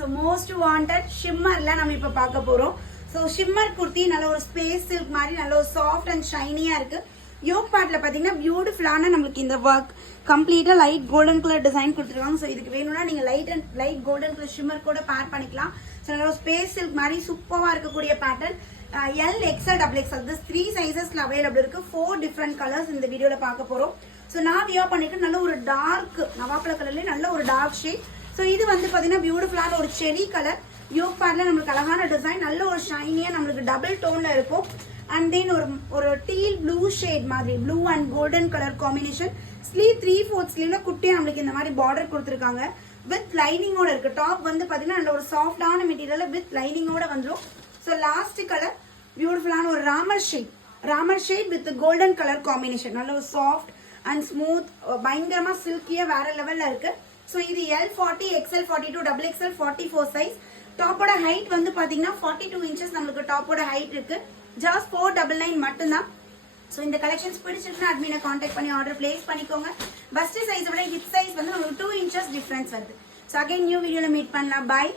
So most wanted ஷிம்மர்ல நம்ம இப்போ பார்க்க போறோம். ஸோ ஷிம்மர் குர்த்தி நல்ல ஒரு ஸ்பேஸ் சில்க் மாதிரி நல்ல ஒரு சாஃப்ட் அண்ட் ஷைனியா இருக்கு. யோக் பார்ட்ல பாத்தீங்கன்னா பியூட்டிஃபுல்லான நம்மளுக்கு இந்த ஒர்க் கம்ப்ளீட்டா லைட் கோல்டன் கலர் டிசைன் கொடுத்துருக்காங்க. ஸோ இதுக்கு வேணும்னா நீங்க லைட் கோல்டன் கலர் ஷிம்மர் கூட பேர் பண்ணிக்கலாம். ஸோ நல்ல ஒரு ஸ்பேஸ் சில்க் மாதிரி சூப்பரா இருக்கக்கூடிய pattern. L XL double XL this 3 சைசஸ்ல அவைலபிள் இருக்கு. 4 டிஃப்ரெண்ட் கலர்ஸ் இந்த வீடியோல பார்க்க போறோம். ஸோ நான் வியர் பண்ணிட்டு நல்ல ஒரு டார்க் நவாப்பழ கலர்ல நல்ல ஒரு டார்க் ஷேட். ஸோ இது வந்து பாத்தீங்கன்னா பியூட்டிஃபுல்லான ஒரு செரி கலர். யோக் பார்ட்ல நம்மளுக்கு அழகான டிசைன் நல்ல ஒரு ஷைனியா நம்மளுக்கு டபுள் டோன்ல இருக்கும். அண்ட் தென் ஒரு டீல் ப்ளூ ஷேட் மாதிரி blue and golden colour combination. Sleeve 3/4 ஸ்லீவ்ல குட்டியா நம்மளுக்கு இந்த மாதிரி பார்டர் கொடுத்துருக்காங்க. வித் லைனிங்கோட இருக்கு. டாப் வந்து பாத்தீங்கன்னா நல்ல ஒரு சாஃப்டான மெட்டீரியல் வித் லைனிங்கோட வந்துடும். ஸோ லாஸ்ட் கலர் பியூட்டிஃபுல்லான ஒரு Ramar shade with golden colour combination. நல்ல ஒரு சாஃப்ட் அண்ட் ஸ்மூத் பயங்கரமா சில்கியா வேற லெவல்ல இருக்கு. ஸோ இது L40 XL 42 XXL 44 சைஸ். டாப்போட ஹைட் வந்து பாத்தீங்கன்னா 42 இன்ச்சஸ் நம்மளுக்கு டாப்போட ஹைட் இருக்கு. ஜஸ்ட் 499 மட்டும்தான். ஸோ இந்த கலெக்ஷன்ஸ் பிடிச்சிருக்குன்னா அட்மினை கான்டாக்ட் பண்ணி ஆர்டர் பிளேஸ் பண்ணிக்கோங்க. பஸ்ட் சைஸ் விட ஹிப் சைஸ் வந்து உங்களுக்கு 2 இன்ச்சஸ் டிஃபரன்ஸ் வருது. ஸோ அகைன் நியூ வீடியோல மீட் பண்ணலாம். பாய்.